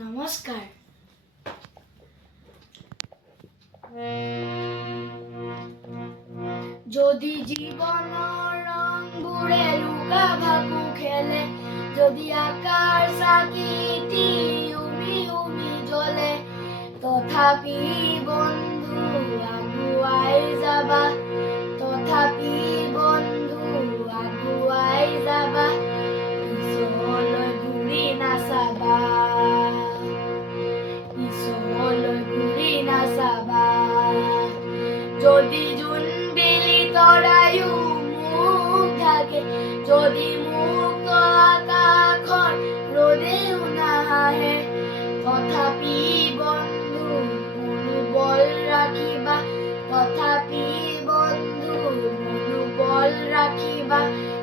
নমস্কাৰ। যদি জীৱনৰ ৰংবোৰে লুকা ভাকু খেলে, যদি আকাৰ চাকিটি উমি উমি জ্বলে, তথাপি বন্ধু আগুৱাই যাবা, তথাপি বন্ধু আগুৱাই যাবা, পিছলৈ ঘূৰি নাচাবা, পিছলৈ ঘূৰি নাচাবা। যদি জোনবিলি তৰায়ো মুখ ঢাকে, যদি মুক্ত আকাশত ৰ'দেও নাহে, তথাপি বন্ধু মনোবল ৰাখিবা, তথাপি বন্ধু মনোবল ৰাখিবা,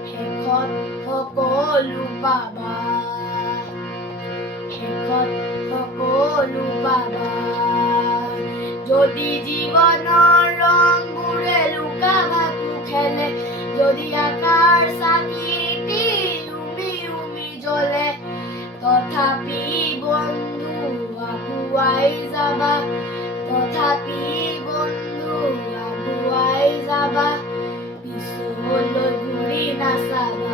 শেষত সকলো পাবা, শেষত সকলো পাবা। যদি জীৱনৰ ৰংবোৰে লুকা ভাকু খেলে, যদি আকাৰ চাকিটি উমি উমি জ্বলে, তথাপি বন্ধু আগুৱাই যাবা, তথাপি বন্ধু আগুৱাই যাবা, পিছলৈ ঘূৰি নাচাবা।